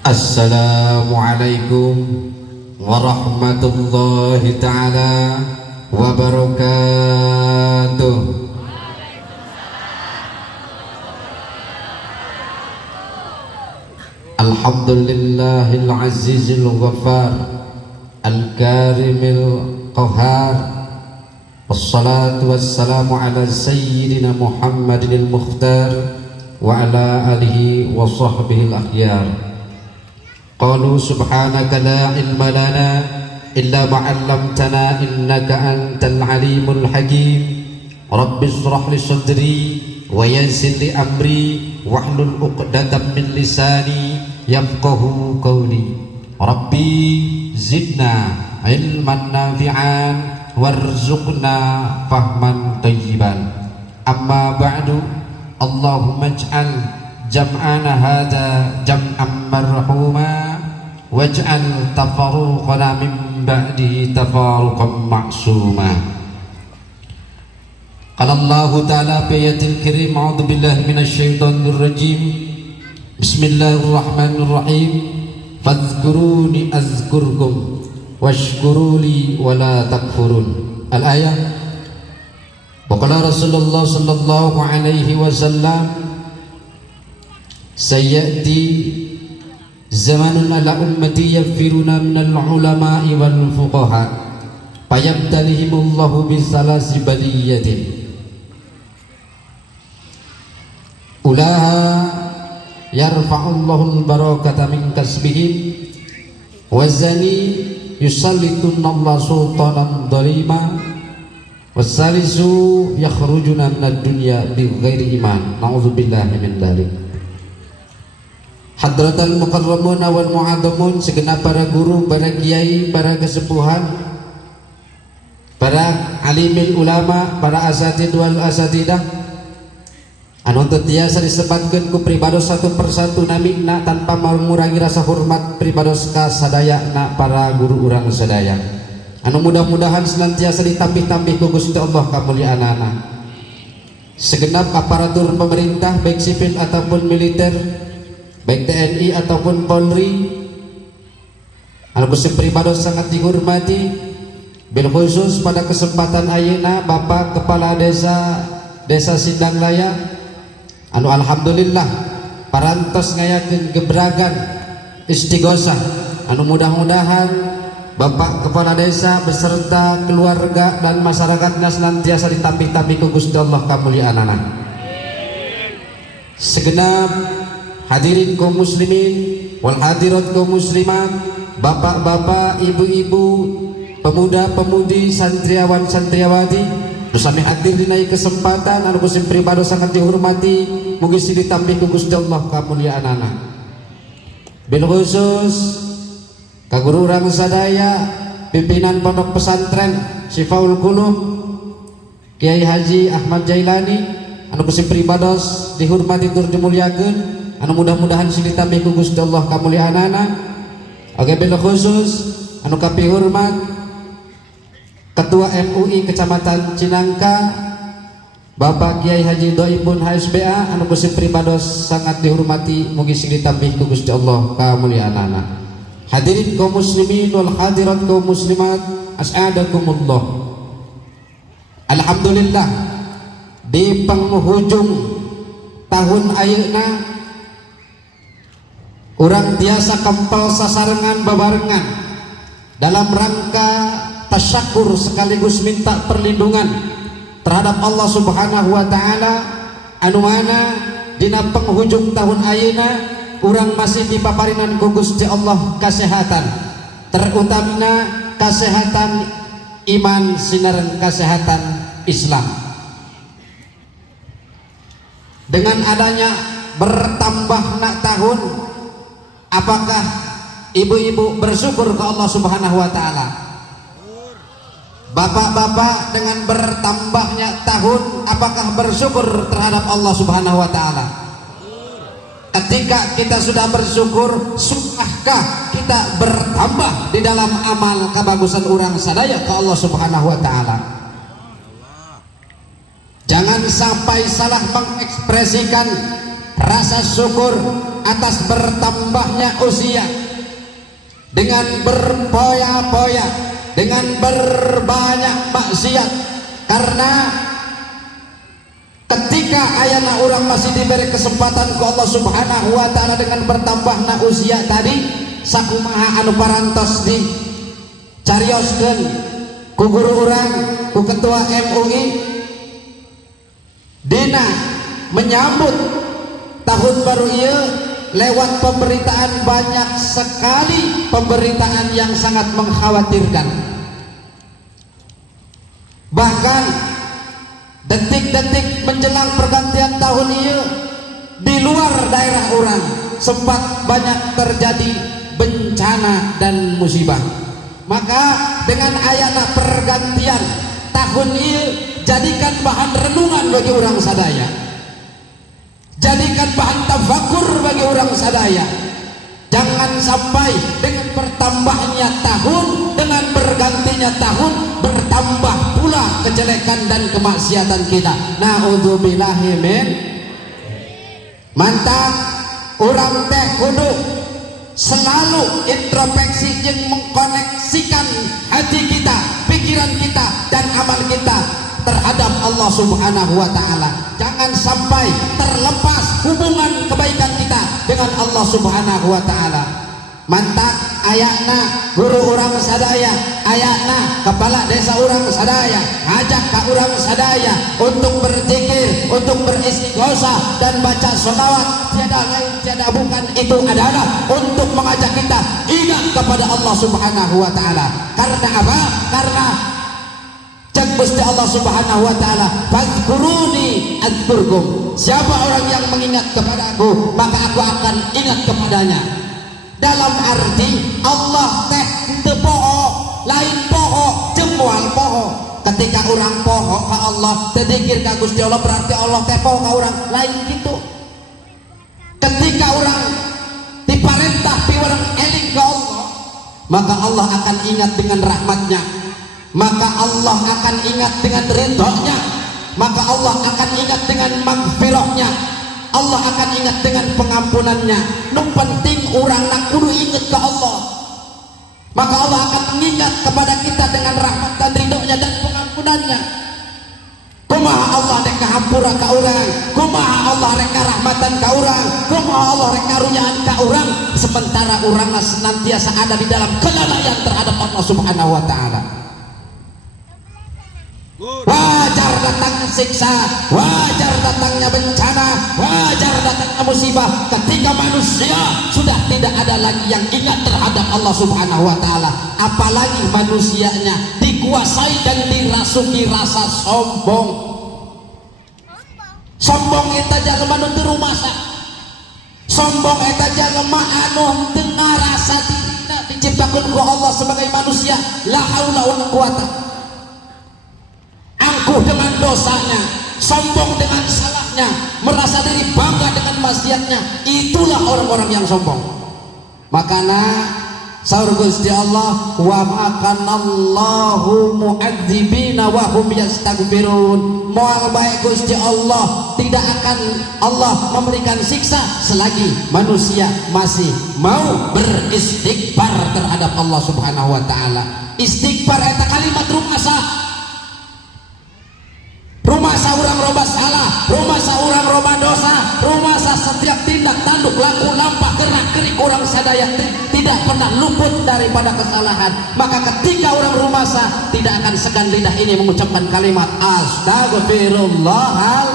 Assalamualaikum warahmatullahi ta'ala wabarakatuh. Alhamdulillahil azizil ghaffar al-karimil qahhar, wassalatu wassalamu ala sayyidina Muhammadinil mukhtar wa ala alihi wa sahbihi al-akhyar. Qalu subhanaka la ilma lana illa ma 'allamtana innaka antal alimul hakim. Rabbi shrah li sadri wa yassir li amri wahlul 'uqdatam min lisani yafqahu qawli. Rabbi zidna ilman nafi'an warzuqna fahman thayyiban. Amma ba'du, Allahumma ij'al jam'ana hadha jam'an marhuma waj'al tafarruqana min ba'dihi tafarruqan ma'suma. Qala Allah ta'ala fi ayatil karim, a'udzu billahi minasy syaithanir rajim. Bismillahirrahmanirrahim. Fadhkuruni azkurkum washkuruli wala takfurun. Al-ayah. Wa qala Rasulullah sallallahu alaihi wasallam, sayati zamanun ala ummati yafiruna minal ulama'i wal fuqaha fayabtalihimullahu bisalasi baliyatin ulaha yarfa'ullahul barakata min kasbihim wazani yusallitunallahu sultanan dharima wasalisu yakhrujuna minad dunya bighairi iman. Na'udzubillahi min dzalik. Hadratal mukarramun wal mu'adzamun, segenap para guru, para kiai, para kesepuhan, para alimil ulama, para asatid wal asatidah anu tiasa disebutkeun ku pribados satu persatu namina tanpa mengurangi rasa hormat pribados ka sadayana para guru urang sadaya anu mudah-mudahan senantiasa ditambih-tambih ku Gusti Allah kamuliaanana. Segenap aparatur pemerintah baik sipil ataupun militer, baik TNI ataupun Polri, anu pribados sangat dihormati, bil khusus pada kesempatan ayeuna Bapak Kepala Desa Sindang Laya anu alhamdulillah parantos ngayakeun gebragan istighosah anu mudah-mudahan Bapak Kepala Desa beserta keluarga dan masyarakatnya senantiasa ditambih-tambih ku Gusti Allah kamuliaanana. Segenap hadirin kaum muslimin wal hadirat kaum muslimat, bapak-bapak, ibu-ibu, pemuda-pemudi, santriawan santriawati bersami hadir dina kesempatan anu Gusti pribadi sangat dihormati, mugi ditambih ku Gusti Allah kamuliaanana. Bil khusus ka guru urang sadaya, pimpinan pondok pesantren Syifaul Qulub Kiai Haji Ahmad Jailani anu Gusti pribados dihormati tur dimuliakeun, anu mudah-mudahan ditambih ku Gusti Allah kamuliaanana. Oke, bil khusus anu kapihormat Ketua MUI Kecamatan Cinangka Bapak Kiai Haji Doibun HSBA anu Gusti pribados sangat dihormati, mugi ditambih ku Gusti Allah kamuliaanana. Hadirin kaum muslimin wal hadirat kaum muslimat, as'adakumullah. Alhamdulillah di penghujung tahun ayeuna urang tiasa kempel sasarengan babarengan dalam rangka tasyakur sekaligus minta perlindungan terhadap Allah Subhanahu wa taala anu mana dina penghujung tahun ayeuna urang masih dipaparinan ku Gusti Allah kesehatan, terutamina kesehatan iman sinereun kesehatan Islam. Dengan adanya bertambahna tahun, apakah ibu-ibu bersyukur ke Allah Subhanahu wa taala? Bapak-bapak, dengan bertambahnya tahun, apakah bersyukur terhadap Allah Subhanahu wa taala? Ketika kita sudah bersyukur, sudahkah kita bertambah di dalam amal kebagusan urang sadaya ke Allah Subhanahu wa taala? Jangan sampai salah mengekspresikan rasa syukur atas bertambahnya usia, dengan berpoya-poya, dengan berbanyak maksiat. Karena ketika ayana orang masih diberi kesempatan ku Allah Subhanahu wa ta'ala dengan bertambahna usia tadi, sakumaha anu parantos di carioskeun ku guru urang, ku ketua MUI dina menyambut tahun baru ieu lewat pemberitaan, banyak sekali pemberitaan yang sangat mengkhawatirkan. Bahkan detik-detik menjelang pergantian tahun ini di luar daerah orang sempat banyak terjadi bencana dan musibah. Maka dengan ayana pergantian tahun ini, jadikan bahan renungan bagi orang sadaya, jadikan bahan tafakur bagi orang sadaya. Jangan sampai dengan bertambahnya tahun, dengan bergantinya tahun, bertambah pula kejelekan dan kemaksiatan kita. Na'udzubillahi min. Mantap, orang teh kudu selalu introspeksi yang mengkoneksikan hati kita, pikiran kita, dan amal kita terhadap Allah Subhanahu wa ta'ala. Jangan sampai terlepas hubungan kebaikan kita dengan Allah Subhanahu wa ta'ala. Mantap, ayakna guru orang sadaya, ayakna kepala desa orang sadaya, ngajak ke orang sadaya untuk berzikir, untuk beristighosah dan baca sholawat. Tiada lain, tiada bukan, itu adalah untuk mengajak kita ingat kepada Allah Subhanahu wa ta'ala. Karena apa? Karena Gusti Allah Subhanahu wa ta'ala, fadzkuruni adzkurkum. Siapa orang yang mengingat kepadaku, maka aku akan ingat kepadanya. Dalam arti Allah teh teu poho, lain poho, jemual poho. Ketika orang poho ka Allah, teu dzikir ka Gusti Allah, berarti Allah teh poho ka orang, lain gitu. Ketika orang diparentah pi orang eling ka Allah, maka Allah akan ingat dengan rahmatnya, maka Allah akan ingat dengan ridhonya, maka Allah akan ingat dengan magfirahnya, Allah akan ingat dengan pengampunannya. Nu penting orang nak kudu ingat ke Allah, maka Allah akan mengingat kepada kita dengan rahmat dan ridhonya dan pengampunannya. Kumaha Allah rek ngahampura ka urang, kumaha Allah rek rahmatan ka urang, kumaha Allah rek karunyaan ka urang, sementara urang senantiasa ada di dalam kelalaian terhadap Allah Subhanahu wa ta'ala. Wajar datangnya siksa, wajar datangnya bencana, wajar datangnya musibah ketika manusia sudah tidak ada lagi yang ingat terhadap Allah Subhanahu wa ta'ala. Apalagi manusianya dikuasai dan dirasuki rasa sombong. Sombong eta jalema nu teu rumasa, sombong eta jalema anu teu ngarasa dirina diciptakeun ku Allah sebagai manusia. La haula wala quwata. Angkuh dengan dosanya, sombong dengan salahnya, merasa diri bangga dengan maksiatnya. Itulah orang-orang yang sombong. Makanya saur Gusti Allah, wa makanallahu mu'adzibina wa hum yastaghfirun. Moal baik Gusti Allah, tidak akan Allah memberikan siksa selagi manusia masih mau beristighfar terhadap Allah Subhanahu wa ta'ala. Istighfar eta kalimat rumasa. Rumah saurang roba salah, rumah saurang roba dosa, rumah setiap tindak tanduk laku lampah gerak gerik orang sadaya tidak pernah luput daripada kesalahan. Maka ketika orang rumasa tidak akan segan lidah ini mengucapkan kalimat astagfirullahal.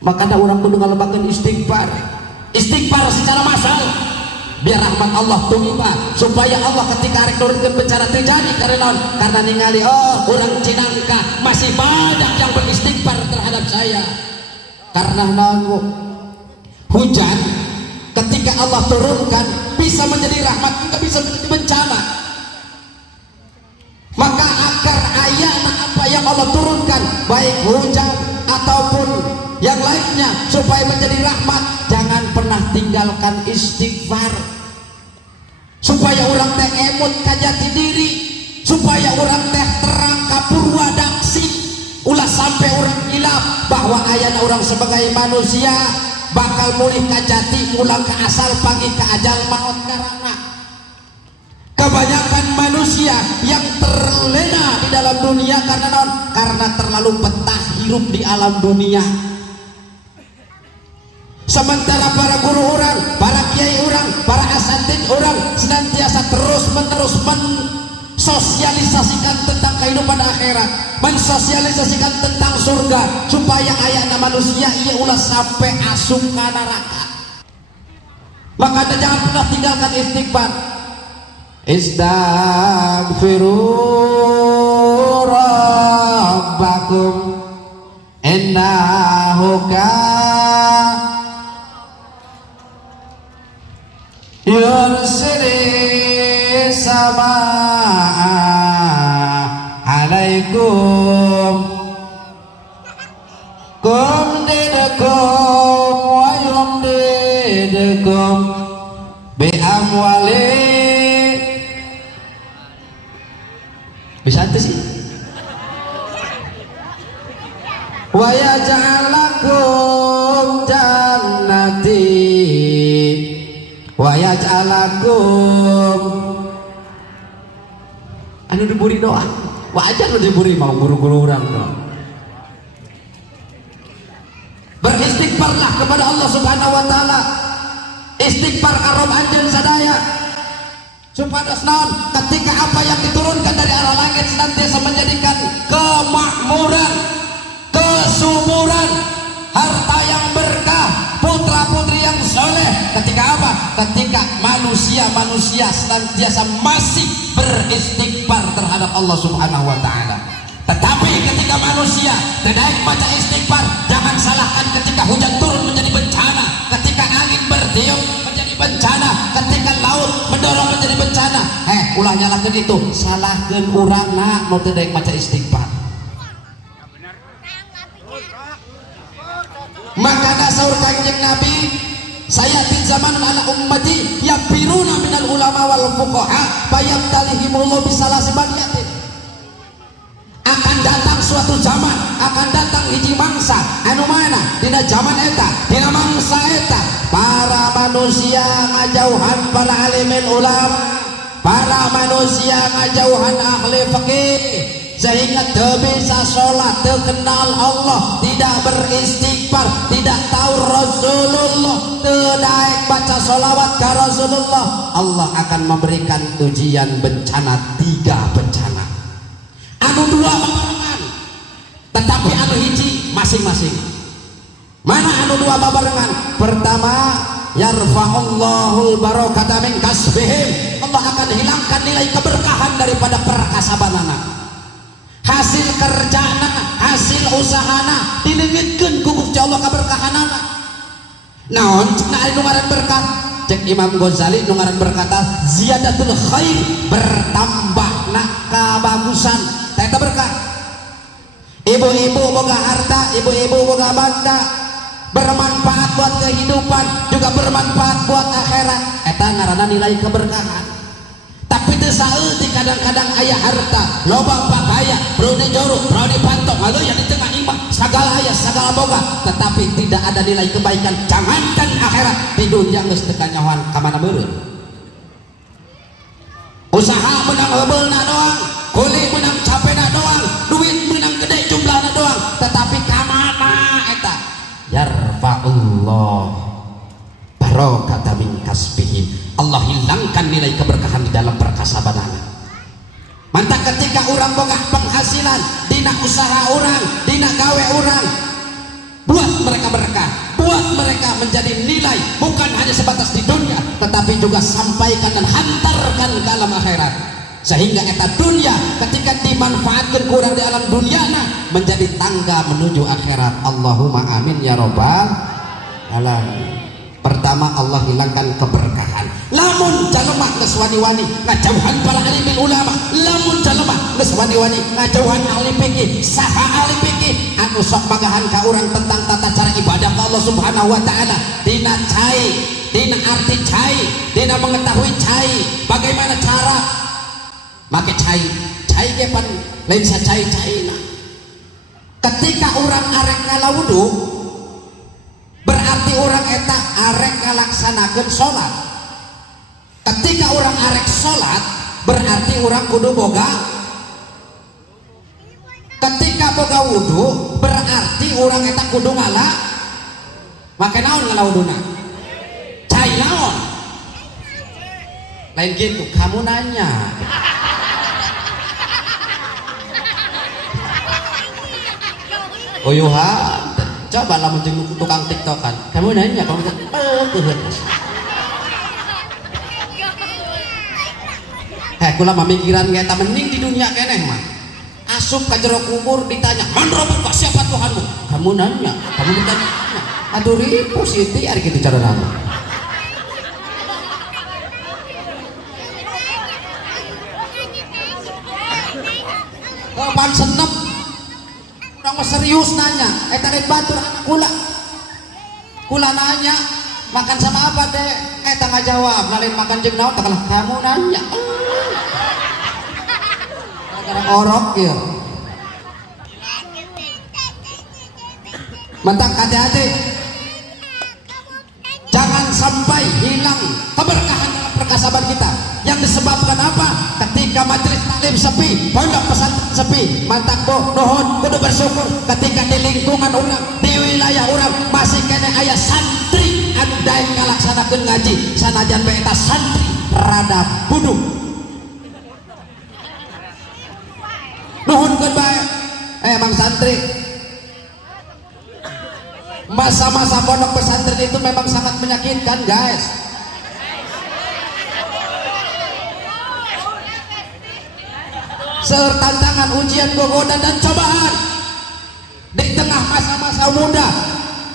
Makanya orang kudu ngalebakeun istighfar, istighfar secara massal, biar rahmat Allah tumiba, supaya Allah ketika rek nurunkeun bencana terjadi karena ningali orang Cinangka masih banyak yang beristighfar terhadap saya. Karena hujan ketika Allah turunkan bisa menjadi rahmat, juga bisa menjadi bencana. Maka akar ayat apa yang Allah turunkan, baik hujan ataupun yang lainnya, supaya menjadi rahmat, jangan pernah tinggalkan istighfar. Supaya orang teh emut ka jati diri, supaya orang teh terang ka purwadaksi, ulah sampai orang hilaf bahwa bahwa ayana orang sebagai manusia bakal mulih ka jati ulang ke asal pagi ke ajal maut karena kebanyakan manusia yang terlena di dalam dunia karena non karena terlalu betah hidup di alam dunia. Sementara para guru orang, para kiai orang, para asatid orang senantiasa terus menerus mensosialisasikan tentang kehidupan akhirat, mensosialisasikan tentang surga supaya ayatnya manusia ia ulah sampai asup ke neraka. Maka anda jangan pernah tinggalkan istighfar. Istaghfiru rabbakum innahu yursili samaa alaikum kumdidukum wa yumdidukum bi amwali. Bisa itu sih. Wa yaj'alakum jannati wa yaj'alakum anu diburi doa wajar lu diburi mau guru-guru orang doa. Beristighfarlah kepada Allah Subhanahu wa taala, istighfar karom anjeun sadaya supados naon ketika apa yang diturunkan dari arah langit senantiasa menjadikan kemakmuran, kesuburan, harta yang berkah, putra-putri yang soleh. Ketika apa? Ketika manusia senantiasa masih beristighfar terhadap Allah Subhanahu wa taala. Tetapi ketika manusia tidak baca istighfar, jangan salahkan ketika hujan turun menjadi bencana, ketika angin bertiup menjadi bencana, ketika laut mendorong menjadi bencana. Ulah nyalakan itu, salahkan urang nak mau tidak baca istighfar. Maka dasar kanjeng Nabi, saya di zaman ala ummati yafiruna minal ulama wal fuqaha fayabtalihimullah bisalasi baniyatin. Akan datang suatu zaman, akan datang hiji mangsa anu mana dina zaman eta, dina mangsa eta para manusia ngajauhan para alimin ulama, para manusia ngajauhan ahli fikih, sehingga tidak bisa sholat, tidak kenal Allah, tidak beristighfar, tidak tahu Rasulullah, tidak baca sholawat ke Rasulullah. Allah akan memberikan ujian bencana, 3 bencana. Anu 2 babarengan, tetapi anu hiji masing-masing. Mana anu 2 babarengan? Pertama, yarfa'ullahul barakata min kasbihim. Allah akan hilangkan nilai keberkahan daripada perkasabanana. Hasil kerjana, hasil usahana dilengitkeun ku Gusti Allah keberkahanana. Naon cenah anu ngaran berkah? Cek Imam Ghazali nu ngaran berkata ziyadatul khair, bertambahna kabagusan. Teh berkah. Ibu-ibu boga harta, ibu-ibu boga banda, bermanfaat buat kehidupan, juga bermanfaat buat akhirat. Eta ngaranna nilai keberkahan. Tapi teu saeutik kadang-kadang aya harta, loba pakaya, perlu dijorok, perlu dipantong, halo yang di tengah imah, segala aya, segala boga, tetapi tidak ada nilai kebaikan. Jangankan akhirat, di dunia geus teu kanyahoan ka mana meureun. Usaha menang heubeulna doang, kulit menang capena doang, duit menang gede jumlahna doang, tetapi ka mana eta? Yarfa'ullah barakata min kasbihim. Allah hilangkan nilai keberkahan di dalam perkasabanan. Mantap ketika orang boga penghasilan dina usaha orang, dina gawe orang, buat mereka berkah, buat mereka menjadi nilai, bukan hanya sebatas di dunia, tetapi juga sampaikan dan hantarkan ke alam akhirat. Sehingga eta dunia ketika dimanfaatkan kurang di alam dunia menjadi tangga menuju akhirat. Allahumma amin ya robbal alamin. Pertama, Allah hilangkan keberkahan. Lamun jalema geus wani-wani ngajauhan para alim ulama, lamun jalema geus wani-wani ngajauhan ahli fikih, saha ahli fikih anu sok magahan ka urang tentang tata cara ibadah ka Allah Subhanahu wa taala, dina cai, dina arti cai, dina mengetahui cai, bagaimana cara make cai. Cai ge pan lain sa cai-caina. Ketika orang arek ngalawudu berarti orang eta arek ngalaksanakeun sholat. Ketika orang arek sholat berarti orang kudu boga. Ketika boga wudu berarti orang eta kudu ngala make naon ngalawuduna cai naon lain gitu kamu nanya. Oyuhan coba lah menjeng tukang tiktokan kamu nanya kamu kula mamikiran kayak mending di dunia keneh mah asup ka jero kubur ditanya man rabbuka siapa Tuhanmu kamu nanya kamu bertanya aduh ribu siti ari kitu cara nama kapan senep orang serius nanya eta lain batur anak kula nanya makan sama apa deh eta ngajawab lain makan jeung naon tak kamu nanya gara orok ya mentak adik-adik jangan sampai hilang keberkahan dalam perkasaban kita yang disebabkan apa ketika majelis taklim sepi pondok pesantren sepi mantak nuhun kudu bersyukur ketika di lingkungan orang di wilayah orang masih kena aya santri anu daek ngalaksanakeun ngaji sanajan bae eta santri rada buduk nuhunkeun bae Bang santri masa-masa pondok pesantren itu memang sangat menyakitkan guys. Seueur tantangan ujian godaan dan cobaan di tengah masa-masa muda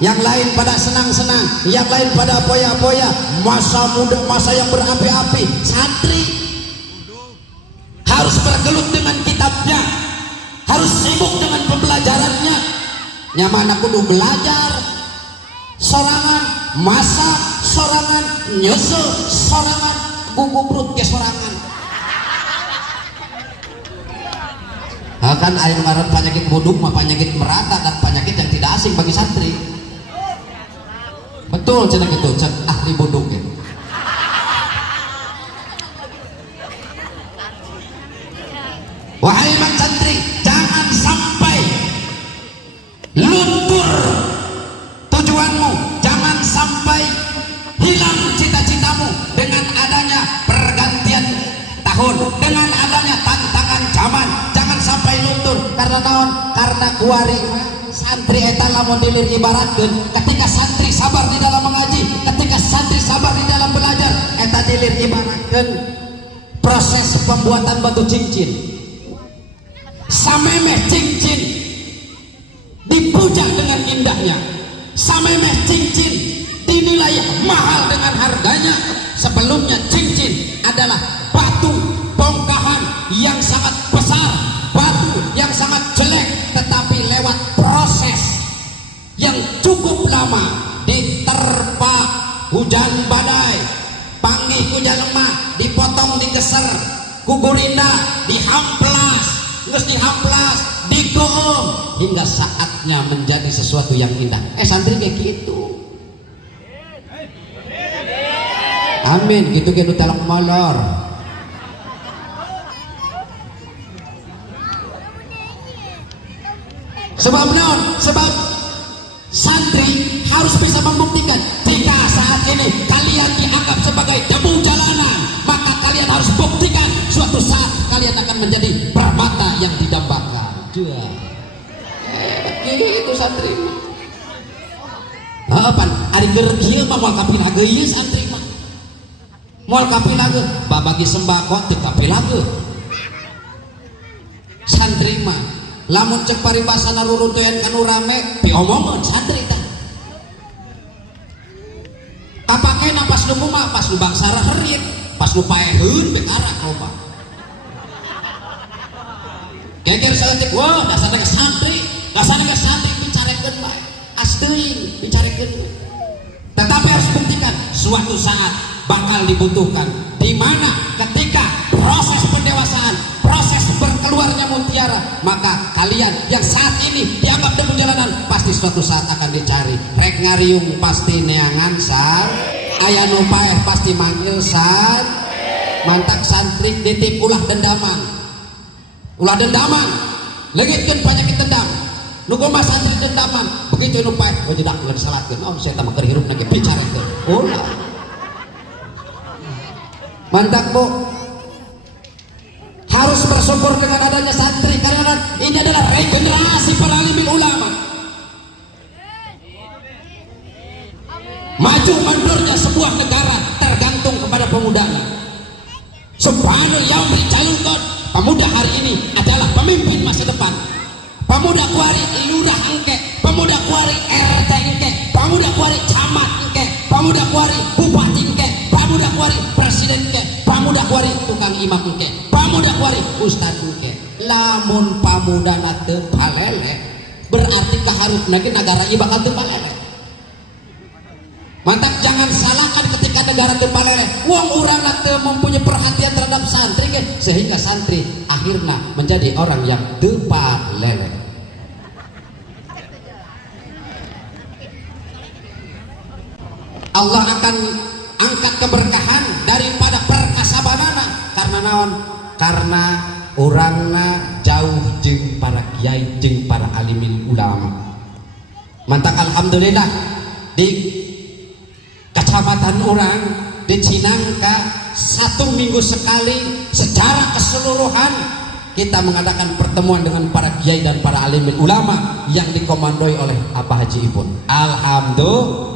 yang lain pada senang-senang yang lain pada poya-poya masa muda masa yang berapi-api santri harus bergelut dengan kitabnya harus sibuk dengan pembelajarannya nyamana kudu belajar sorangan masak sorangan nyusul sorangan gugubrut ke sorangan kan air ngaran penyakit buduk mah penyakit merata dan penyakit yang tidak asing bagi santri betul cina gitu ahli buduk ya. Wahai bang santri jangan sampai luntur tujuanmu jangan sampai hilang cita-citamu dengan adanya pergantian tahun dengan adanya tantangan zaman jangan sampai luntur karena naon karena kuari santri eta lamun dilir ibaratkeun ketika santri sabar di dalam mengaji ketika santri sabar di dalam belajar eta dilir ibaratkeun proses pembuatan batu cincin samemeh cincin dipuja dengan indahnya samemeh cincin dinilai mahal dengan harganya sebelumnya cincin adalah batu bongkahan yang sangat besar batu yang sangat jelek tetapi lewat proses yang cukup lama diterpa hujan badai panggih hujan lemah dipotong digeser kugurinda dihamplas terus dihamplas digoong hingga saatnya menjadi sesuatu yang indah santri kayak gitu amin gitu gitu telok molor sebab naon sebab santri harus bisa membuktikan jika saat ini kalian dianggap sebagai debu jalanan maka kalian harus buktikan suatu saat kalian akan menjadi permata yang didambakan gitu santri apa ari gereu mah moal kapilageun ieu santri mah moal kapilageun babagi sembako teu kapilageun santri mah lamun cek paribasana ruruntuyan kanu rame diomongan santri teh kapakena pas nu kumaha pas nu bangsara heureut pas nu paeheun bek arak loba geger saeutik wah dasarna ke santri bicarekeun bae asteuing bicarekeun tetapi harus buktikan suatu saat bakal dibutuhkan di mana ketika proses pendewasaan proses berkeluarnya mutiara maka kalian yang saat ini dianggap suatu saat akan dicari. Rek ngariung pasti neangan san, aya nu paeh pasti manggil san. Mantak santri ditip ulah dendaman, legitkeun penyakit dendam. Nu kumaha santri dendaman, begitu nu paeh we jedak ulah disalatkeun. Oh saya tambah keur hirupna ge bicara teh. Ulah. Mantak Bu, harus bersyukur dengan adanya santri karena ini adalah regenerasi para alim ulama. Maju mundurnya sebuah negara tergantung kepada pemudanya. Subhanal yaum rijalun, pemuda hari ini adalah pemimpin masa depan. Pemuda kuari lurah engke, pemuda kuari RT engke, pemuda kuari camat engke, pemuda kuari bupati engke, pemuda kuari presiden engke, pemuda kuari tukang imam engke, pemuda kuari ustad engke. Lamun pamudana teu palele berarti kaharupna ge negara ieu bakal teu palele. Mantap, jangan salahkan ketika negara teu palele. Wong urang teu mempunyai perhatian terhadap santri ge, sehingga santri akhirnya menjadi orang yang teu palele. Allah akan angkat keberkahan daripada perkasabanana karena naon? Karena urangna jauh jeung para kiai jeung para alimin ulama. Mantap, alhamdulillah di kecamatan orang di Cinangka 1 minggu sekali secara keseluruhan kita mengadakan pertemuan dengan para kiai dan para alimin ulama yang dikomandoi oleh Abah Haji Ipun. Alhamdulillah.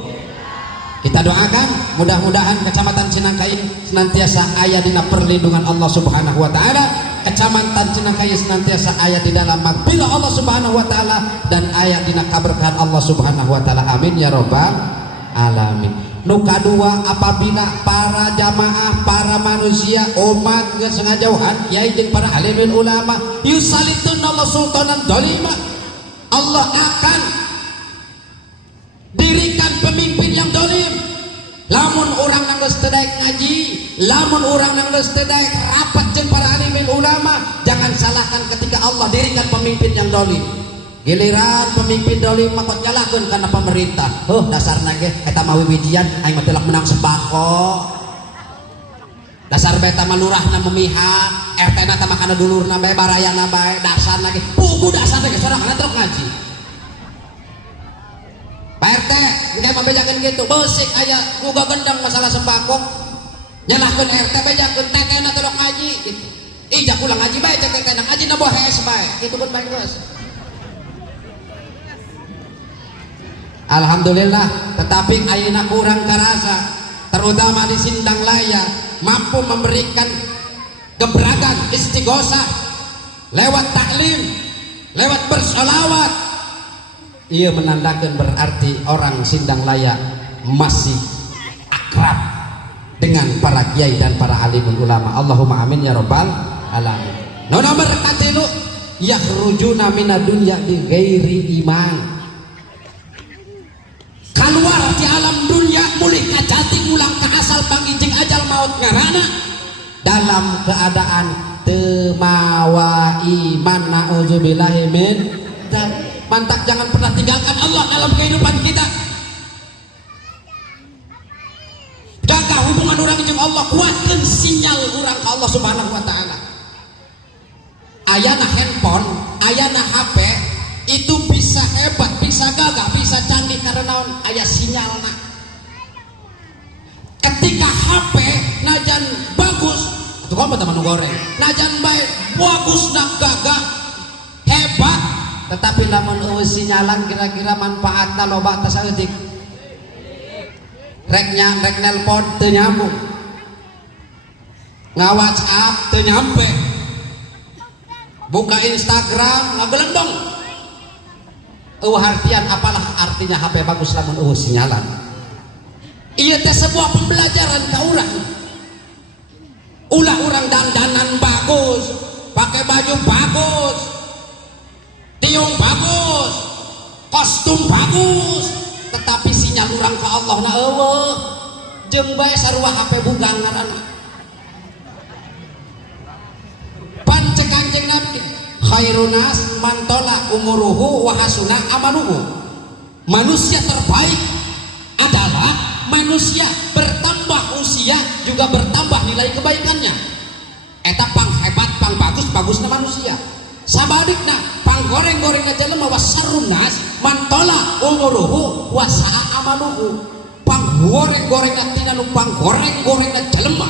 Kita doakan mudah-mudahan kecamatan Cinangka ini senantiasa aya dina perlindungan Allah Subhanahu wa taala. Kecamatan Cinangka ini senantiasa aya di dalam maghfirah Allah Subhanahu wa taala dan aya dina kaberkahan Allah Subhanahu wa taala. Amin ya rabbal alamin. Nu kadua, apabila para jamaah, para manusia, umat geus ngajauhan kiai jeung para alimin ulama yusalitun Allah sultanan dolima, Allah akan dirikan pemimpin yang dolim. Lamun orang nang geus teu daek ngaji, lamun orang nang geus teu daek rapat jeung para alimin ulama, jangan salahkan ketika Allah dirikan pemimpin yang dolim. Giliran pemimpin dolim makot nyalahkeun karena pemerintah. Dasarna ge eta mah wiwijian aing mah teu menang sembako. Dasar beta mah lurahna memihak, RT na teh mah kana dulurna bae, barayana bae, dasarna ge pugu dasarna ge sorangan truk ngaji. Pak RT, engke mah bejakeun kitu, beusik aya guga gendang masalah sembako. Nyalahkeun RT bejakeun tetena teh ngaji gitu. Ijak ulang ngaji bae cek tetena, ngaji na bohe bae. Kitu kan bae geus. Alhamdulillah, tetapi ayeuna kurang karasa, terutama di Sindang Laya mampu memberikan gebrakan istighosah lewat taklim, lewat bersolawat. Ia menandakan berarti orang Sindang Laya masih akrab dengan para kiai dan para alimul ulama. Allahumma amin ya rabbal alamin. Nomor katilu, yakhrujuna minad dunya bi ghairi iman. Keluar di alam dunia mulih kajati ulang ke asal panggijing ajal maut ngarana dalam keadaan temawa iman. Na'udzubillahi min dzalik. Mantap, jangan pernah tinggalkan Allah dalam kehidupan kita. Jaga hubungan orang jeung Allah, kuatkan sinyal orang ke Allah Subhanahu wa taala. Ayana handphone, ayana HP itu bisa hebat, bisa gagah, bisa canggih karena aya sinyalna. Ketika HP najan bagus, itu kamu teman goreng, najan baik, bagus nak gagah, hebat, tetapi lamun eueuh sinyalan kira-kira manfaatna loba teh saeutik. Rek nelpon teu nyambung, nga-WhatsApp teu nyampe, buka Instagram ngagelendong. Artian apalah artinya HP bagus lamun sinyalan. Ieu teh sebuah pembelajaran ka urang. Ulah urang dandanan bagus, pakai baju bagus, tiung bagus, kostum bagus, tetapi sinyal urang ka Allah na eueuh. Jeung bae sarua HP bugang ngaranna. Pancek Kanjeng Nabi, khairunas mantola umuruhu wa hasuna amaluhu. Manusia terbaik adalah manusia bertambah usia juga bertambah nilai kebaikannya. Eta pang hebat, pang bagus, bagusnya manusia. Sabadikna pang goreng-gorengna jelema wasarrun nas mantola umuruhu wasa'a amaluhu. Pang goreng-gorengna tina nu pang goreng-gorengna jelema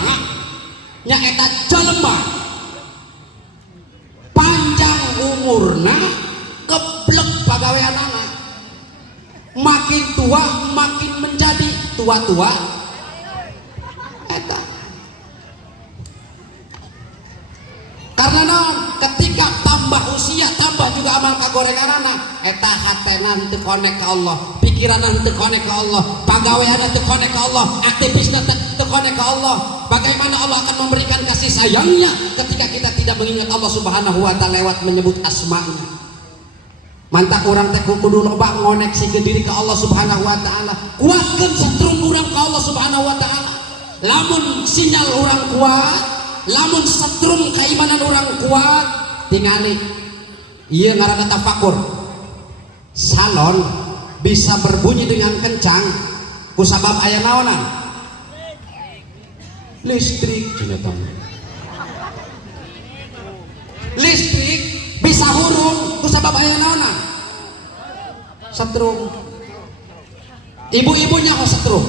nya eta jelema panjang umurna keblek pagaweanana. Makin tua makin menjadi tua-tua eta. Karena naon? Ketika tambah usia tambah juga amal kagorenganana eta hatena teu konek ka Allah, pikiranna teu konek ka Allah, pagaweanna teu konek ka Allah, aktivisna teu konek ka Allah. Bagaimana Allah akan memberikan kasih sayangnya ketika kita tidak mengingat Allah Subhanahu wa taala lewat menyebut asma-Nya. Mantap orang teh kudu loba ngoneksi ke diri ke Allah Subhanahu wa taala. Kuatkeun setrum urang ka Allah Subhanahu wa taala. Lamun sinyal orang kuat, lamun setrum keimanan orang kuat, tingali ieu ngaranna tafakur. Salon bisa berbunyi dengan kencang kusabab aya naonan? Listrik. Listrik bisa hurung kusabab aya naonan? Setrum. Ibu-ibunya kok setrum.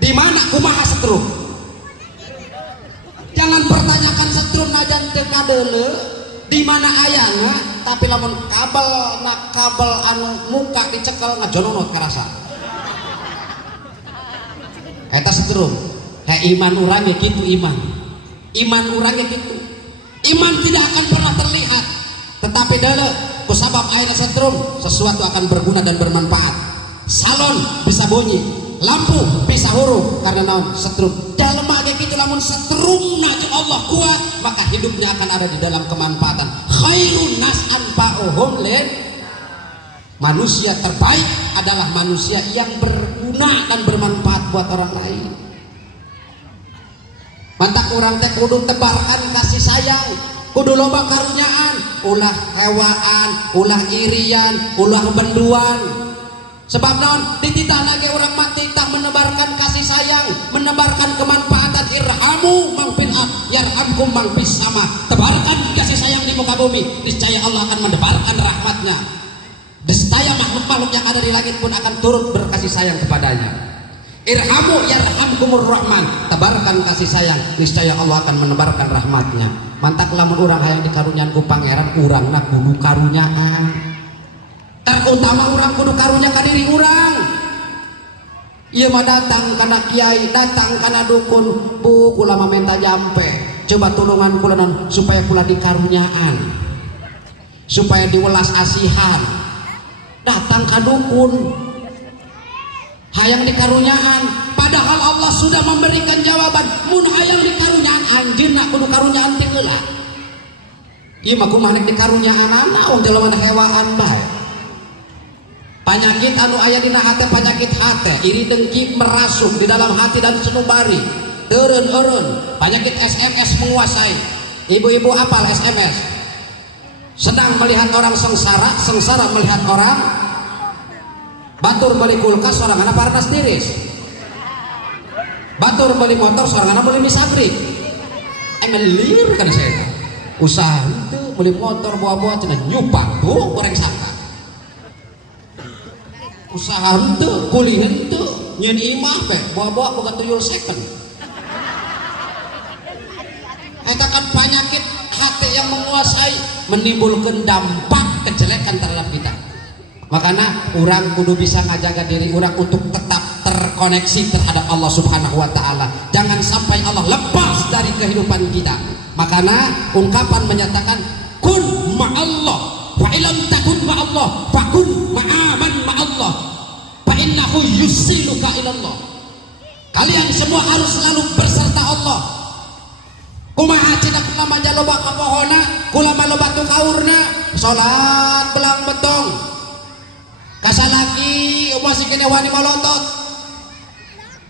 Di mana kumaha setrum? Jangan pertanyakan setrum najan teu kadeuleu di mana ayana, tapi lamun kabel anu muka dicekel ngajononot karasa. Eta setrum. Iman urang ge kitu iman. Iman urang ge kitu. Iman tidak akan pernah terlihat, tetapi deuleu kusabab ayeuna setrum sesuatu akan berguna dan bermanfaat. Salon bisa bunyi, lampu bisa huruf karena naon? Setrum. Jalema ge kitu lamun setrumna jeung Allah kuat, maka hidupnya akan ada di dalam kemanfaatan. Khairun nas anfa'uhum lin. Manusia terbaik adalah manusia yang berguna dan bermanfaat buat orang lain. Mantap orang teh kudu tebarkan kasih sayang, kudu loba karunyaan, ulah hewaan, ulah irian, ulah benduan. Sebab naon? Dititahna ge urang mah titah menebarkan kasih sayang, menebarkan kemanfaatan. Irhamu man fil ard yarhamkum man fis sama. Tebarkan kasih sayang di muka bumi, niscaya Allah akan menebarkan rahmatnya. Niscaya makhluk-makhluk yang ada di langit pun akan turut berkasih sayang kepadanya. Irhamu yarhamkumur rahman. Tebarkan kasih sayang, niscaya Allah akan menebarkan rahmatnya. Mantak lamun urang hayang dikarunian ku pangeran, urangna kudu karunyaan. Terutama urang kudu karunya ka diri urang. Ieu mah datang kana kiai, datang kana dukun, bu kula mah menta jampe. Coba tulungan kula non supaya kula dikarunyaan. Supaya diwelas asihan. Datang ka dukun. Hayang dikarunyaan, padahal Allah sudah memberikan jawaban. Mun hayang dikarunyaan anjeunna kudu karunyaan teh heula. Ieu mah kumaha nek dikarunyaan naon jelema hewaan bae. Penyakit anu aya dina hate penyakit hate, iri dengki merasuk di dalam hati dan sanubari. Eureun-eureun, penyakit SMS menguasai. Ibu-ibu apal SMS? Sedang melihat orang sengsara, sengsara melihat orang. Batur beli kulkas soranganna parnas tiris. Batur beli motor soranganna beli misagrik. Melir kan saya. Usaha itu beli motor bawa-bawa cenah nyupak tuh goreng sangka. Usaha itu kuliah itu nyeun imah teh bawa-bawa boga tuyul second. Eta kan penyakit hati yang menguasai, menimbulkan dampak kejelekan terhadap kita. Makanya orang kudu bisa ngajaga diri orang untuk tetap terkoneksi terhadap Allah Subhanahu wa taala. Jangan sampai Allah lepas dari kehidupan kita. Makanya ungkapan menyatakan kun ma'allah fa ilam takun ma'allah fakun ma'aman ma'allah fa innahu yusiluka ilallah. Kalian semua harus selalu berserta Allah. Kumaha cenah kula mah loba ka pohonna, kula mah loba tu kaurna, salat belang betong. Kasalaki masih kena wani malotot,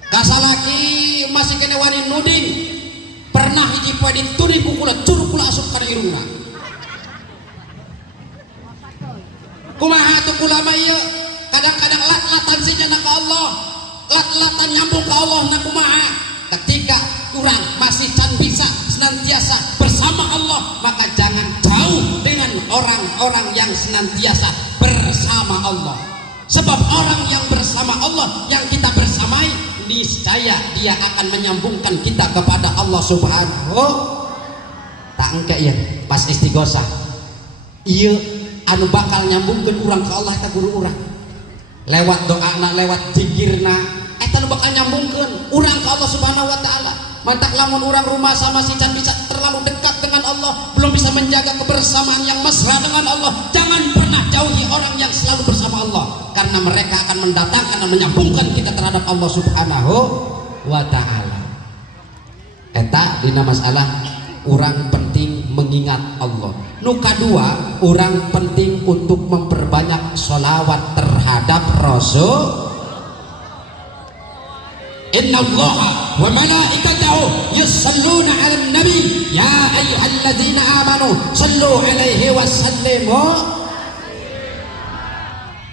kasalaki masih kena wani nuding. Pernah hiji poe dituding ku kula curug kula asup kana irungna. Kumaha tuh ulama ieu kadang-kadang lat-latan sinya ka Allah, lat-latan nyambung ka Allah na kumaha. Ketika kurang masih can bisa senantiasa bersama Allah, maka jangan jauh dengan orang-orang yang senantiasa bersama Allah. Sebab orang yang bersama Allah yang kita bersamai, niscaya dia akan menyambungkan kita kepada Allah Subhanahu. Tak engke ya pas istighosah ieu anu bakal nyambungkeun urang ke Allah eta guru urang. Lewat doana, lewat zikirna, eta nu bakal nyambungkeun urang ke Allah Subhanahu wa taala. Mantak lamun urang rumah sama si can bisa terlalu dekat dengan Allah, belum bisa menjaga kebersamaan yang mesra dengan Allah. Jangan pernah jauhi orang yang selalu bersama Allah, karena mereka akan mendatangkan dan menyambungkan kita terhadap Allah Subhanahu wa taala. Eta dina masalah urang penting mengingat Allah. Nu kadua, urang penting untuk memperbanyak sholawat terhadap Rasul. Inna Allaha wa malaikatahu yusalluna 'alan nabi ya ayyuhalladzina amanu sallu 'alaihi wa sallimu.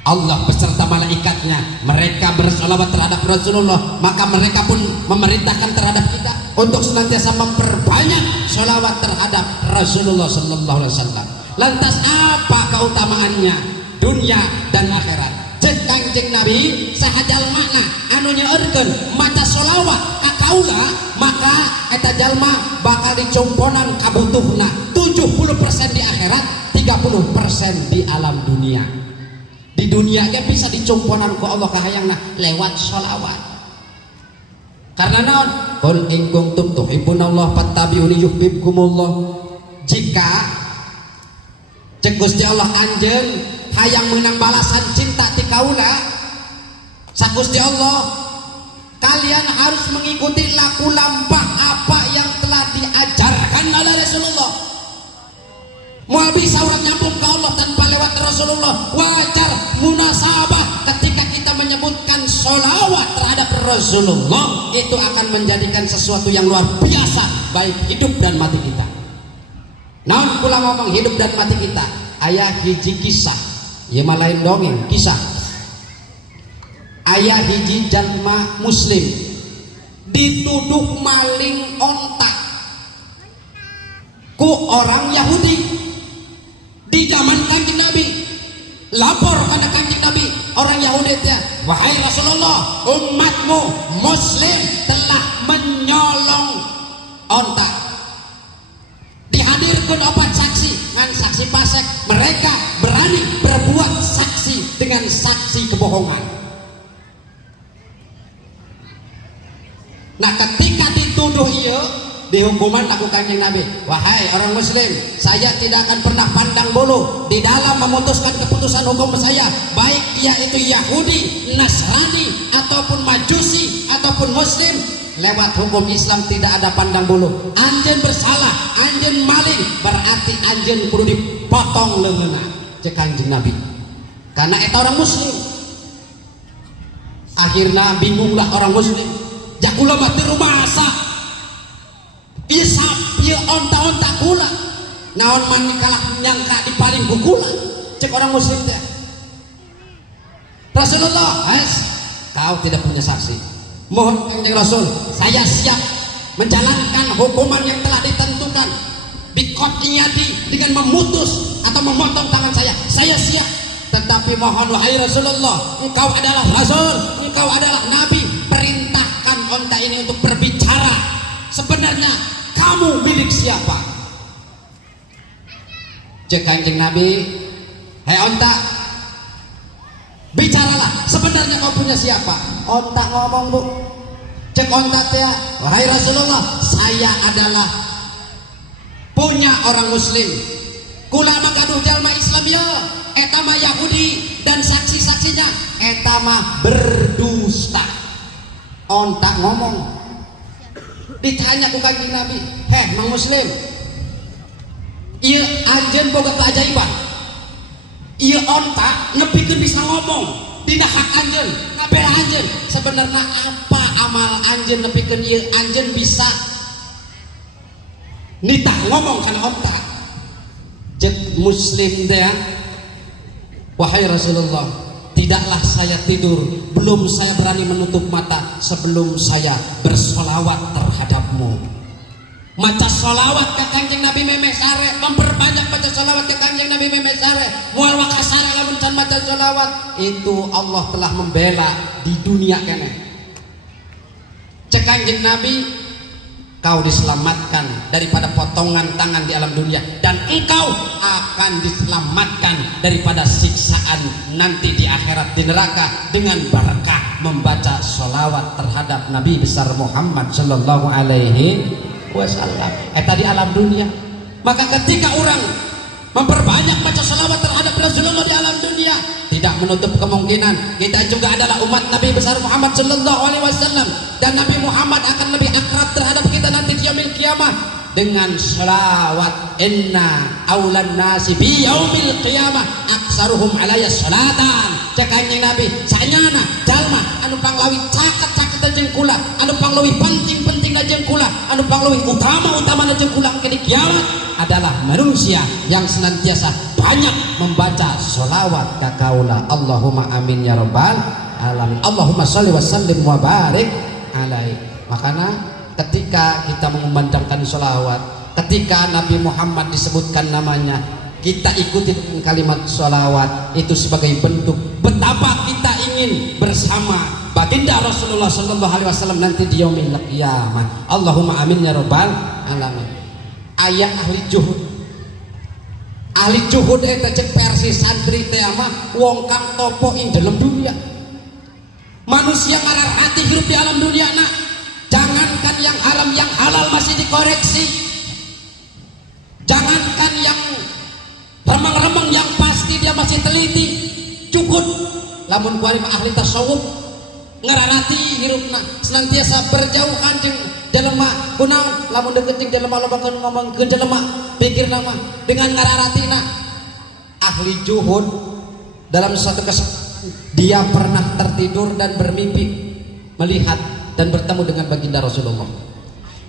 Allah beserta malaikatnya mereka bersolawat terhadap Rasulullah, maka mereka pun memerintahkan terhadap kita untuk senantiasa memperbanyak sholawat terhadap Rasulullah sallallahu alaihi wasallam. Lantas apa keutamaannya dunia dan akhirat? Cek Kangjeng Nabi sahajal makna anu nyeurkeun maca sholawat ka kaula, maka eta jalma bakal dicomponan kabutuhna 70% di akhirat, 30% di alam dunia. Di dunia ge bisa dicomponan ku Allah kahayangna lewat sholawat. Karena naon? Qul in kuntum tuhibbunallah fattabi'uni yuhibbukumullah. Jika cek Gusti Allah anjeun hayang menang balasan cinta ti kaula sa Gusti Allah, kalian harus mengikuti laku lampah apa yang telah diajarkan oleh Rasulullah. Moal bisa urang nyambung ke Allah tanpa lewat Rasulullah, wajar munasabah ketika kita menyebutkan sholawat terhadap Rasulullah, itu akan menjadikan sesuatu yang luar biasa baik hidup dan mati kita. Namun kula ngomong hidup dan mati kita, aya hiji kisah, ya malain dongeng, kisah. Aya hiji jalma muslim dituduh maling onta ku orang Yahudi. Di zaman Kanjeng Nabi lapor karena Kanjeng Nabi orang Yahudi teh, wahai Rasulullah, umatmu muslim telah menyolong onta. Dihadirkan 4 saksi ngan saksi pasek, mereka berani berbuat saksi dengan saksi kebohongan. Nah ketika dituduh ieu dihukuman laku Kanjeng Nabi, wahai orang muslim, saya tidak akan pernah pandang bulu di dalam memutuskan keputusan hukum saya, baik dia itu Yahudi, Nasrani, ataupun Majusi, ataupun muslim. Lewat hukum Islam tidak ada pandang bulu. Anjeun bersalah, anjeun maling, berarti anjeun kudu dipotong leungeunna, cek Kanjeng Nabi, karena eta orang muslim. Akhirnya bingunglah orang muslim, jakula mati rumah asa isap ieu onta-onta kula, naon man kalah nyangka dipaling ku kula, cek orang muslim teh. Rasulullah, kau tidak punya saksi, mohon Kanjeng Rasul, saya siap menjalankan hukuman yang telah ditentukan biqotiyati, dengan memutus atau memotong tangan saya siap. Tetapi mohon wahai Rasulullah, engkau adalah Rasul, engkau adalah Nabi, perintahkan onta ini untuk berbicara. Sebenarnya kamu milik siapa? Cek Kanjeng Nabi, hei onta, bicaralah, sebenarnya kau punya siapa? Onta ngomong, bu. Cek onta teh, wahai Rasulullah, saya adalah punya orang muslim. Kula magaduh jalma Islam ya, eta mah Yahudi dan saksi-saksinya eta mah berdusta. Onta ngomong, ditanya ku Kanjeng Nabi, heh mang muslim, ieu anjeun boga keajaiban, ieu onta nepikeun bisa ngomong dina hak anjeun, ngabela anjeun. Sebenarnya apa amal anjeun nepikeun ieu anjeun bisa nitah ngomong kana onta? Cek muslim teh, Wahai Rasulullah, tidaklah saya tidur, belum saya berani menutup mata sebelum saya bersolawat terhadapmu. Maca solawat ke Kanjeng Nabi Memes Sare, memperbanyak baca solawat ke Kanjeng Nabi Memes Sare, mual wakasare lamun can maca solawat, itu Allah telah membela di dunia kene. Cek Kanjeng Nabi, kau diselamatkan daripada potongan tangan di alam dunia, dan engkau akan diselamatkan daripada siksaan nanti di akhirat di neraka dengan berkah membaca solawat terhadap Nabi besar Muhammad sallallahu alaihi wasallam. Tadi alam dunia. Maka ketika orang memperbanyak baca salawat terhadap Rasulullah di alam dunia, tidak menutup kemungkinan kita juga adalah umat Nabi besar Muhammad sallallahu alaihi wasallam, dan Nabi Muhammad akan lebih akrab terhadap kita nanti di yaumil kiamah dengan salawat. Inna aulan nasi bi yaumil qiyamah aksaruhum alayya salatan. Cek Kanjeng Nabi, sanyana jalma anu panglawi caket-caket jeung kula, anu panglawi penting-penting jeung kula, anu panglawi utama-utama jeung kula di kiamat adalah manusia yang senantiasa banyak membaca sholawat ka kaula. Allahumma amin ya rabbal alamin. Allahumma sholli wa sallim wa barik alaihi. Makanya ketika kita mengumandangkan sholawat, ketika Nabi Muhammad disebutkan namanya, kita ikuti dengan kalimat sholawat itu sebagai bentuk betapa kita ingin bersama baginda Rasulullah sallallahu alaihi wasallam nanti di yaumil qiyamah. Allahumma amin ya rabbal alamin. Ayah ahli juhud eta cek versi santri teh mah wong kang topo ing dalam dunia. Manusia ngarar hati hidup di alam dunia nak. Jangankan yang haram, yang halal masih dikoreksi. Jangankan yang remeng-remeng, yang pasti dia masih teliti. Cukup lamun kuari ahli tasawuf ngararati hirupna senantiasa berjauhan jeung jelema kunaon lamun deukeut jeung jelema loba ngomongkeun jelema pikir nama dengan ngararatina. Ahli juhud dalam suatu kesempatan dia pernah tertidur dan bermimpi melihat dan bertemu dengan baginda Rasulullah.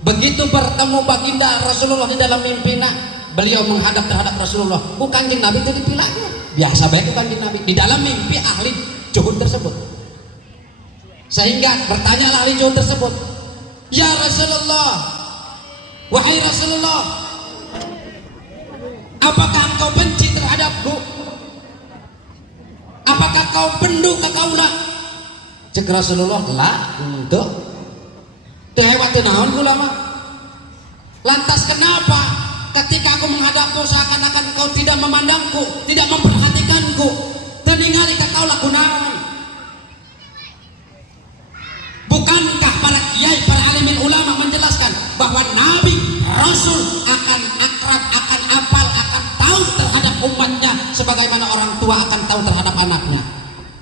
Begitu bertemu baginda Rasulullah di dalam mimpinya, beliau menghadap terhadap Rasulullah. Bukan Kanjeng Nabi itu dipilahnya, biasa baik Kanjeng Nabi di dalam mimpi ahli juhud tersebut. Sehingga bertanyalah ahli juhud tersebut, ya Rasulullah, wahai Rasulullah, apakah engkau benci terhadapku? Apakah kau bendu ke kaula? Cek Rasulullah, lah, untuk dehewati naon kula mah. Lantas kenapa ketika aku menghadapmu seakan-akan kau tidak memandangku, tidak memperhatikanku, teningali ka kaula kunaon? Bukankah para kiai, para alimin ulama menjelaskan bahwa Nabi Rasul akan akrab, akan apal, akan tahu terhadap umatnya sebagaimana orang tua akan tahu terhadap anaknya.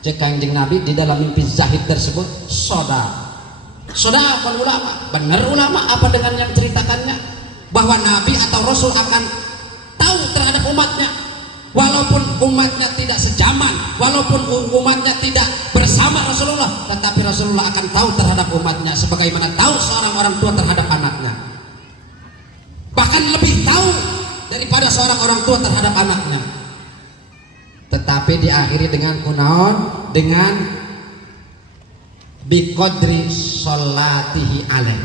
Cek Kanjeng Nabi di dalam mimpi zahid tersebut, soda ulama, benar ulama apa dengan yang ceritakannya bahwa Nabi atau Rasul akan tahu terhadap umatnya, walaupun umatnya tidak sejaman, walaupun umatnya tidak bersama Rasulullah, tetapi Rasulullah akan tahu terhadap umatnya sebagaimana tahu seorang orang tua terhadap anaknya, bahkan lebih tahu daripada seorang orang tua terhadap anaknya. Tetapi diakhiri dengan kunaon, dengan biqadri sholatihi alaih,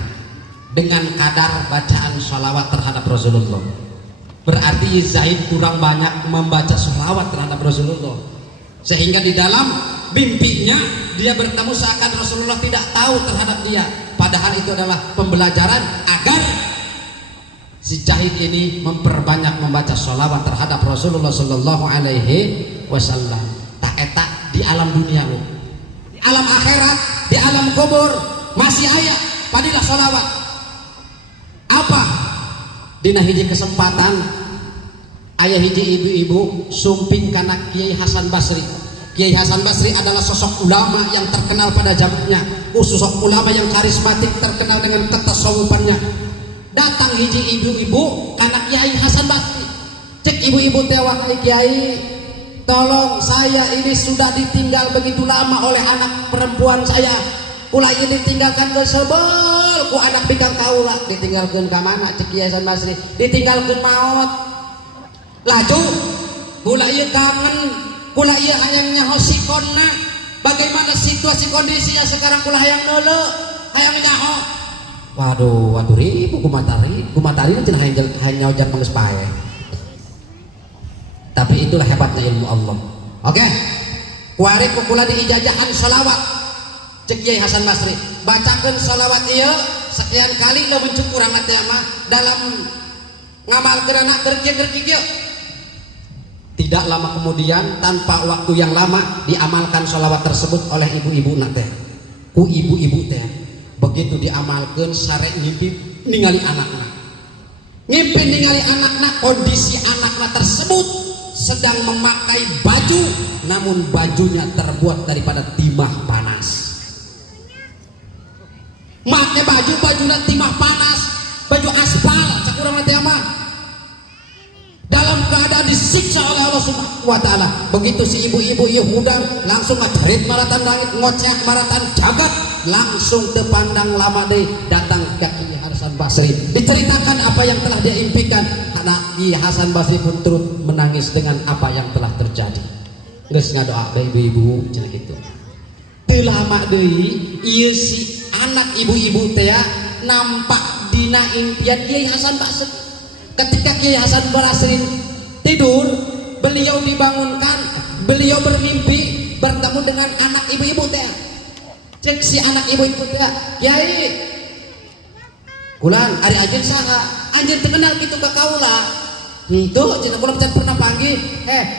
dengan kadar bacaan sholawat terhadap Rasulullah. Berarti Zaid kurang banyak membaca sholawat terhadap Rasulullah, sehingga di dalam mimpinya dia bertemu seakan Rasulullah tidak tahu terhadap dia, padahal itu adalah pembelajaran agar si Zahid ini memperbanyak membaca sholawat terhadap Rasulullah sallallahu alaihi wasallam. Tak etak di alam dunia, di alam akhirat, di alam kubur masih aya padilah sholawat. Apa dina hiji kesempatan aya hiji ibu-ibu sumping kana Kiai Hasan Basri. Kiai Hasan Basri adalah sosok ulama yang terkenal pada zamannya, sosok ulama yang karismatik, terkenal dengan ketasawufannya. Datang hiji ibu-ibu kana Kiai Hasan Basri, cek ibu-ibu teh, wahai Kiai, tolong saya ini sudah ditinggal begitu lama oleh anak perempuan saya. Kula ini ditinggalkan ke sebel ku anak bikang kaula. Ditinggalkan ke mana? Cek Kiai Hasan Basri, ditinggalkan maut. Laju kula ieu kangen kula ieu hayang nyaho sikonna. Bagaimana situasi kondisinya sekarang kula hayang neuleuh, hayang nyaho. Waduh ribu kumatari nanti hayang nyaho jan geus pae. Tapi itulah hebatnya ilmu Allah. Oke. Kuari kula diijajahan sholawat. Cek Kiai Hasan Basri, bacakeun sholawat ieu sekian kali leuwih kurang teh mah dalam ngamalkeun anak kerja-kerja kieu. Tidak lama kemudian tanpa waktu yang lama diamalkan sholawat tersebut oleh ibu-ibu teh. Ku ibu-ibu teh begitu diamalkan sare ngimpi ningali anakna. Ngimpi ningali anakna, kondisi anakna tersebut sedang memakai baju namun bajunya terbuat daripada timah panas. Make baju timah panas, baju aspal cak urang teh mah. Dalam keadaan disiksa oleh Allah Subhanahu wa taala. Begitu si ibu-ibu ieu hudang langsung ngajerit maratan langit, ngoceh maratan jagat, langsung tepandang lama deui datang ke Kiai Hasan Basri. Diceritakan apa yang telah dia impikan. Anak Kiai Hasan Basri pun turut menangis dengan apa yang telah terjadi. Geus ngadoa deui ibu-ibu cenah kitu. Teu lama deui ieu si anak ibu-ibu teh nampak dina impian Kiai Hasan Basri. Ketika Kiai Hasan Basri tidur, beliau dibangunkan, beliau bermimpi bertemu dengan anak ibu-ibu teh. Cek si anak ibu-ibu teh, "Kiai, kulan ari ajeun saha? Anjeun teu kenal kitu ka kaula." Henteu cenah kula pernah panggil,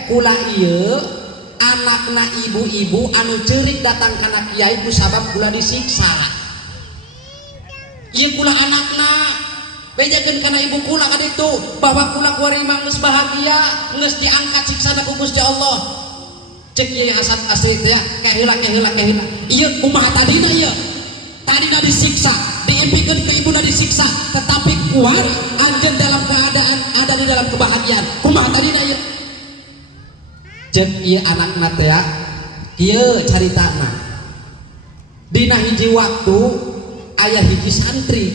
kula ieu anakna ibu-ibu anu ceurik datang kana kiai kusabab kula disiksa. Ieu kula anakna bejakeun kana ibu kula ka ditu bahwa kula kuari mah geus bahagia, geus diangkat siksana ku Gusti Allah. Cek Kiai Hasan Basri teh kaheula. Ieu kumaha tadina ieu? Tadina disiksa, diimpikeun ke ibuna disiksa, tetapi kuat anjeun dalam keadaan ada di dalam kebahagiaan. Kumaha tadina ieu? Cek ieu anakna teh ieu caritana. Dina hiji waktu aya hiji santri.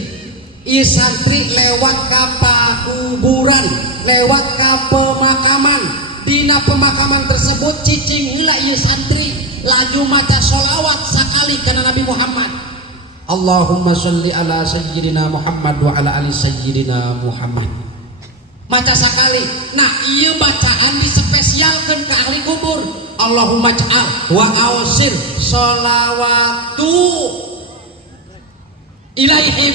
Ieu santri lewat ka kuburan, lewat ka pemakaman. Dina pemakaman tersebut cicing heula ieu santri laju maca sholawat sakali kana Nabi Muhammad. Allahumma sholli ala sayyidina Muhammad wa ala ali sayyidina Muhammad. Maca sakali. Nah, ieu bacaan dispesialkeun ka ahli kubur. Allahumma ja'al wa ausir sholawatu ilaihim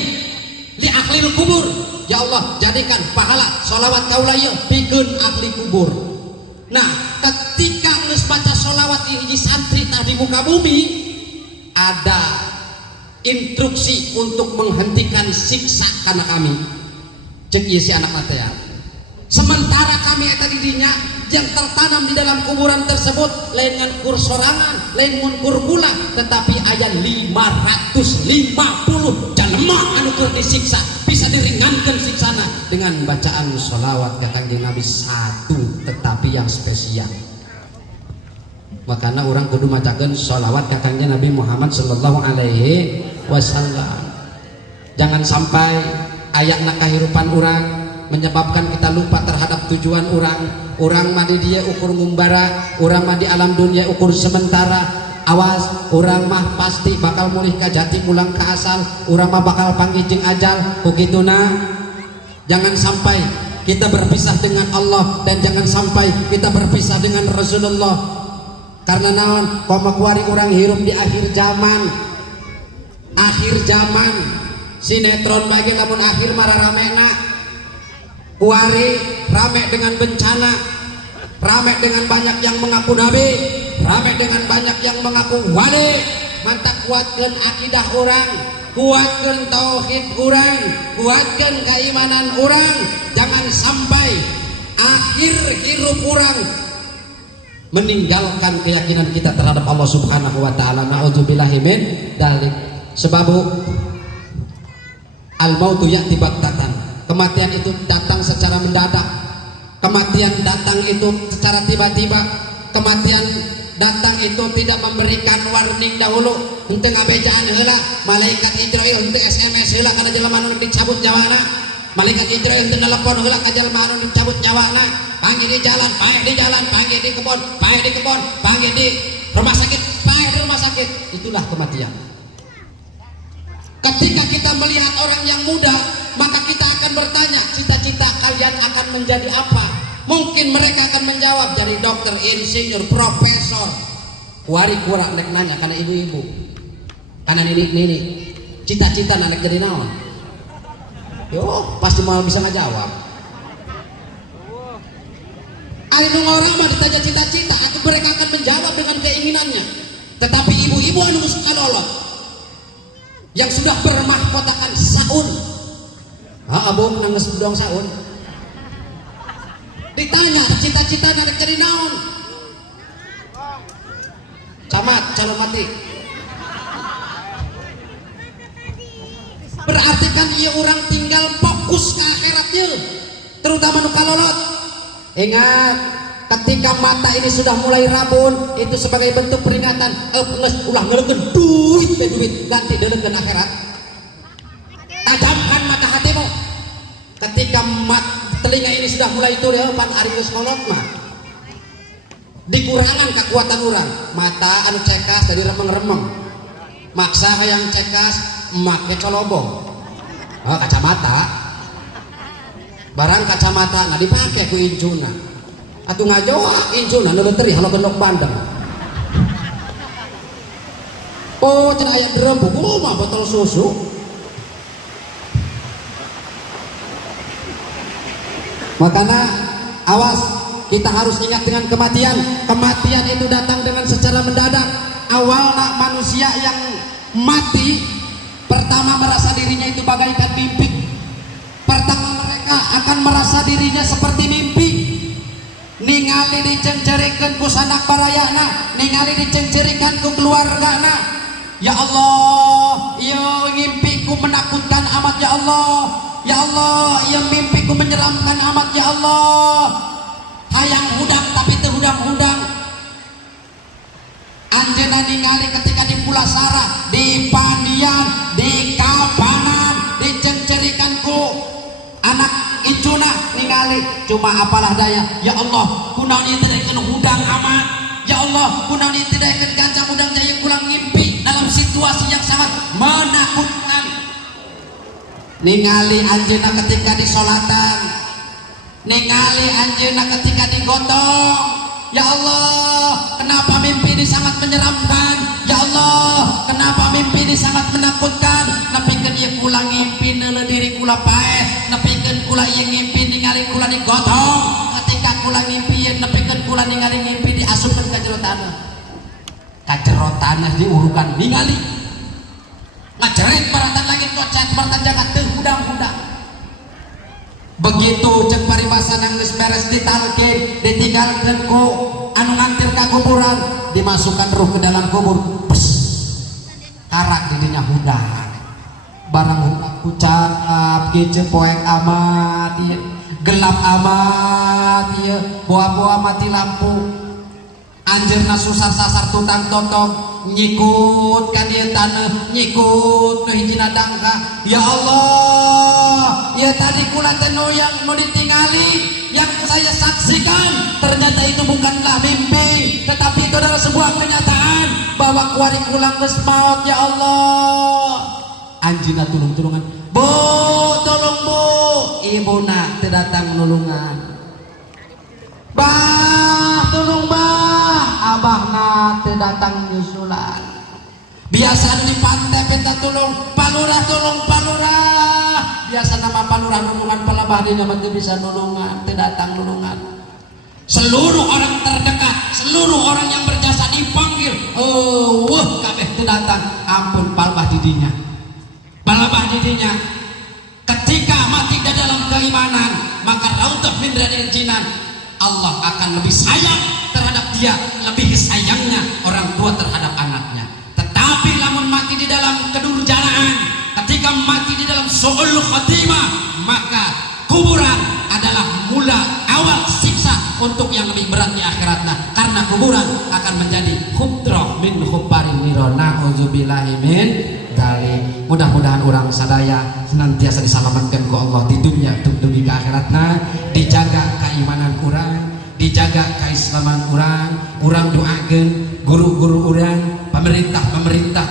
li ahlil kubur. Ya Allah, jadikan pahala sholawat kaula ieu pikeun ahli kubur. Nah, ketika geus baca sholawat ini santri tah di muka bumi, ada instruksi untuk menghentikan siksa karena kami. Cek ieu si anak teh. Sementara kami eta di dinya yang tertanam di dalam kuburan tersebut lain ngan kur sorangan, lain ngan kur gula, tetapi aya 550 jalema anu keur disiksa. Bisa diringankan siksana dengan bacaan sholawat ka Kanjeng Nabi satu, tetapi yang spesial. Makanya orang kudu macakeun sholawat ka Kanjeng Nabi Muhammad sallallahu alaihi wasallam. Jangan sampai ayatna kahirupan orang menyebabkan kita lupa terhadap tujuan orang mah di dia ukur ngumbara, orang mah di alam dunia ukur sementara. Awas, orang mah pasti bakal mulih ka jati pulang ke asal, orang mah bakal panggil jeung ajal. Begituna jangan sampai kita berpisah dengan Allah dan jangan sampai kita berpisah dengan Rasulullah. Karena naon? Koma kuari orang hirup di akhir zaman. Sinetron bagi lamun akhir marah-ramena. Kuari rame dengan bencana, rame dengan banyak yang mengaku nabi, rame dengan banyak yang mengaku wali. Mantap, kuatkan akidah orang, kuatkan tauhid orang, kuatkan keimanan orang. Jangan sampai akhir hidup orang meninggalkan keyakinan kita terhadap Allah Subhanahu wa taala. Na'udzubillahi min dzalik. Sebab al-mautu ya'ti baghtatan. Kematian itu datang secara mendadak. Kematian datang itu secara tiba-tiba. Kematian datang itu tidak memberikan warning dahulu. Henteu ngabejaan heula, malaikat Israil henteu SMS heula kana jelema anu dicabut nyawana. Malaikat Israil henteu nelpon heula ka jelema anu dicabut nyawana. panggil di jalan, panggil di jalan, panggil di kebun, panggil di kebun, panggil di rumah sakit, panggil di rumah sakit. Itulah kematian. Ketika kita melihat orang yang muda, maka kita akan bertanya, cita-cita kalian akan menjadi apa? Mungkin mereka akan menjawab jadi dokter, insinyur, profesor. Wari kurang nek nanya karena ibu-ibu, karena nini, cita-cita anak jadi naon? Yo, pasti mau bisa ngajawab. Anu orang mah ditanya cita-cita, atau mereka akan menjawab dengan keinginannya. Tetapi ibu-ibu anu sekalolot yang sudah bermahkotakan saun, abang nangis bedong saun, ditanya cita-cita anak jadi naon? Camat, calon mati. Berarti kan ia orang tinggal fokus ke akhiratnya, terutama nu kalolot. Ingat, ketika mata ini sudah mulai rabun, itu sebagai bentuk peringatan. Ulah ngelegen duit ganti delegan akhirat. Tajamkan mata hatimu. Ketika telinga ini sudah mulai turun, pan ari geus kolot mah dikurangan kekuatan orang. Mata anu cekas jadi remeng-remeng, maksa yang cekas make colobong. Kacamata, barang kacamata nggak dipakai ku injuna, atau ngajoa injuna nu teri halo gendok bandeng. Oh, cenah aya derem mah botol susu. Makanya awas, kita harus ingat dengan kematian. Kematian itu datang dengan secara mendadak. Awalnya manusia yang mati pertama merasa dirinya itu bagaikan mimpi. Pertama mereka akan merasa dirinya seperti mimpi. Ningali dicencerikeun ku sanak barayana, ningali dicencerikeun ku keluargana. Ya Allah, ya mimpiku menakutkan amat ya Allah. Ya Allah, ya mimpiku menyeramkan amat ya Allah. Hayang hudang tapi teu hudang-hudang. Anjeunna ningali ketika di Pulasara, di Pandian, di Kapanan, dicencerikan ku anak incuna ningali, cuma apalah daya. Ya Allah, kunaon ieu teh hudang amat. Ya Allah, kunaon ieu teh gancang hudang jaya kulang ngimpi dalam situasi yang sangat menakutkan. Ningali anjeunna ketika di solatan, ningali anjeunna ketika digotong. Ya Allah, kenapa mimpi ini sangat menyeramkan? Ya Allah, kenapa mimpi ini sangat menakutkan? Nepikeun ieu kula ngimpi neuleuh diri kula paeh, nepikeun kula ieu ngimpi ningali kula digotong. Ketika kula ngimpi ieu nepikeun kula ningali ngimpi diasupkeun ka jero tanah. Ka jero tanah diurukan ningali. Ngajeret baratan langit kocet baratan jagat teu hudang-hudang. Begitu cek paribasan yang geus beres ditalkin, ditinggalkeun ku anu ngantir ka kuburan, dimasukkan ruh ke dalam kubur. Pes, karak didinya hudang. Barang hudang kucap kieu poek amat ieu, gelap amat ieu, boa-boa mati lampu. Anjeunna susar sasar tutang totok, nyikut ka dieu taneuh, nyikut nu hijina dangka. Ya Allah, ya tadi kula teh yang mau ditinggali, yang saya saksikan ternyata itu bukanlah mimpi, tetapi itu adalah sebuah kenyataan bahwa kuari kula geus maot. Ya Allah, anjeunna tulung-tulungan, Bu, tolong Bu, ibuna teu datang nulungan. Bah, tolong bah, abahna teu datang nyusulan. Biasa di pantai penta tolong palurah, tolong palurah. Biasa nama palurah nulungan palabah di nama teu bisa nulungan, teu datang nulungan. Seluruh orang terdekat, seluruh orang yang berjasa dipanggil, kabeh teu datang. Ampun palabah didinya. Palabah didinya. Ketika mati di dalam keimanan, maka raudhah min riyadil jinan. Allah akan lebih sayang terhadap dia, lebih sayangnya orang tua terhadap anaknya. Tetapi lamun mati di dalam kedurjanaan, ketika mati di dalam su'ul khatimah, maka kuburan adalah mula awal siksa untuk yang lebih berat di akhiratnya. Karena kuburan akan menjadi khubroh min khubbarin niro. Na'udzubillahi min dzalik. Mudah-mudahan orang sadaya senantiasa diselamatkan ku Allah di dunia untuk demi ke akhiratna, dijaga keimanan orang, dijaga keislaman orang doakeun guru-guru orang, pemerintah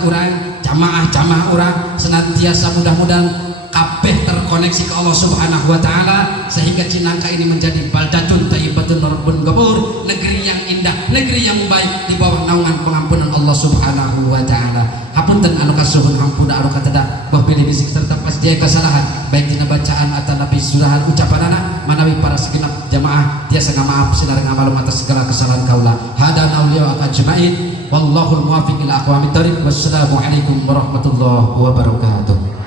orang, jamaah orang senantiasa mudah-mudahan kabeh terkoneksi ke Allah Subhanahu wa taala sehingga Cinangka ini menjadi baldatun thayyibatun rabbun ghafur, negeri yang indah, negeri yang baik di bawah naungan pengampunan Allah Subhanahu wa taala. Hapunten anu kasuhun hampura anu katedak bah pilih bisik serta pasdia kesalahan baik dina bacaan atau nabi surahan ucapanana manawi para segenap jamaah tiasa ngamaaf sinar ngamalum atas segala kesalahan kaula. Hada nauliya akan jemain wallahul muwaffiq ila aqwamit thoriq. Wassalamu alaikum warahmatullahi wabarakatuh.